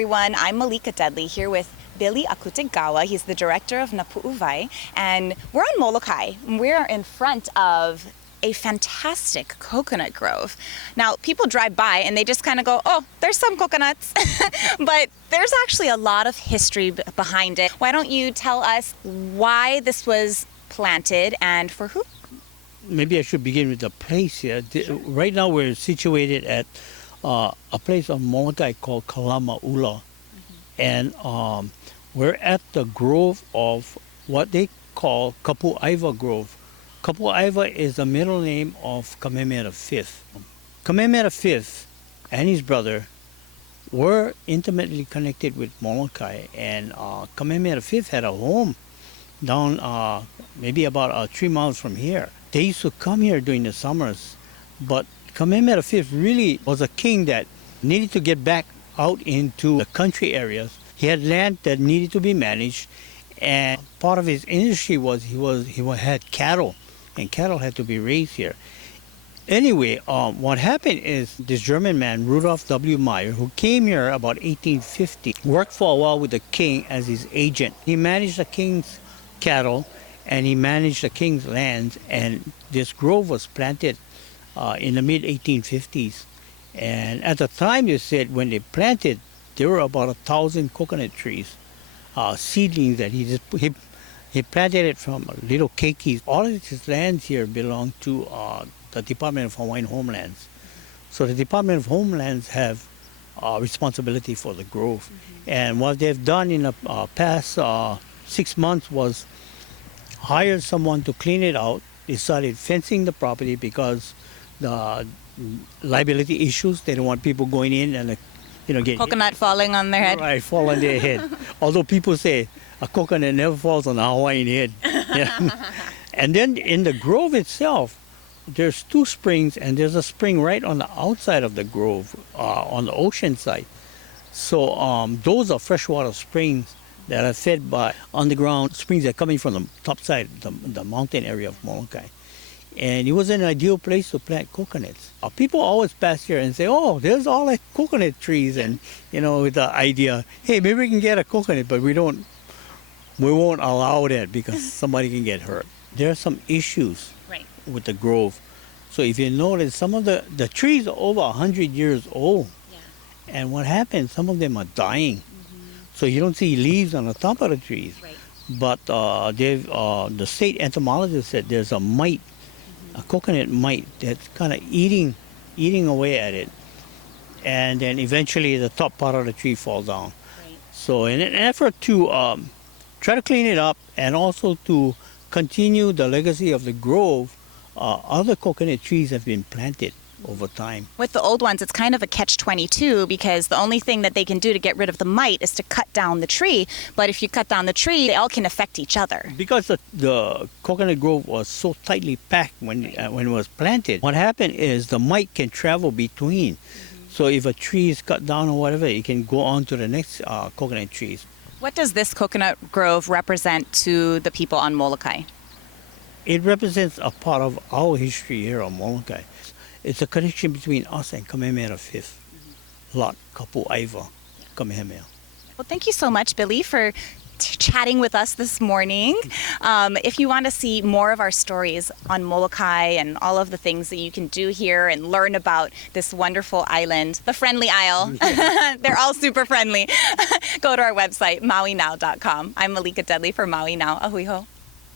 everyone. I'm Malika Dudley here with Billy Akutegawa. He's the director of Kapuāiwa, and we're on Molokai. We're in front of a fantastic coconut grove. Now, people drive by and they just kind of go, oh, there's some coconuts. But there's actually a lot of history behind it. Why don't you tell us why this was planted and for who? Maybe I should begin with the place here. Sure. Right now we're situated at a place on Molokai called Kapuāiwa. And we're at the grove of what they call Kapuāiwa Grove. Kapuāiwa is the middle name of Kamehameha V. Kamehameha V and his brother were intimately connected with Molokai, and Kamehameha V had a home down maybe about 3 miles from here. They used to come here during the summers, but Kamehameha V really was a king that needed to get back out into the country areas. He had land that needed to be managed, and part of his industry was he had cattle, and cattle had to be raised here. Anyway, what happened is this German man, Rudolf W. Meyer, who came here about 1850, worked for a while with the king as his agent. He managed the king's cattle, and he managed the king's lands, and this grove was planted in the mid-1850s. And at the time, they said when they planted, there were about 1,000 coconut trees, seedlings that he planted it from little keikis. All of his lands here belong to the Department of Hawaiian Homelands. So the Department of Homelands have responsibility for the grove. And what they've done in the past 6 months was hire someone to clean it out. They started fencing the property because the liability issues. They don't want people going in and get coconut falling on their head. Right, fall on their head. Although people say a coconut never falls on a Hawaiian head. Yeah. And then in the grove itself, there's 2 springs, and there's a spring right on the outside of the grove, on the ocean side. So those are freshwater springs that are fed by underground springs that are coming from the top side, the mountain area of Molokai. And it was an ideal place to plant coconuts. People always pass here and say, oh, there's all like coconut trees, and with the idea, hey, maybe we can get a coconut, but we won't allow that because somebody can get hurt. There are some issues with the grove. So if you notice, some of the trees are over 100 years old. Yeah. And what happens, some of them are dying. So you don't see leaves on the top of the trees. Right. But the state entomologist said there's a mite, a coconut mite that's kind of eating away at it. And then eventually the top part of the tree falls down. Right. So in an effort to try to clean it up and also to continue the legacy of the grove, other coconut trees have been planted over time. With the old ones, it's kind of a catch-22 because the only thing that they can do to get rid of the mite is to cut down the tree. But if you cut down the tree, they all can affect each other. Because the coconut grove was so tightly packed when it was planted, what happened is the mite can travel between. So if a tree is cut down or whatever, it can go on to the next coconut trees. What does this coconut grove represent to the people on Molokai? It represents a part of our history here on Molokai. It's a connection between us and Kamehameha V, Lot Kapuāiwa, Kamehameha. Well, thank you so much, Billy, for chatting with us this morning. If you want to see more of our stories on Molokai and all of the things that you can do here and learn about this wonderful island, the Friendly Isle, they're all super friendly, go to our website, mauinow.com. I'm Malika Dudley for Maui Now. Ahui ho.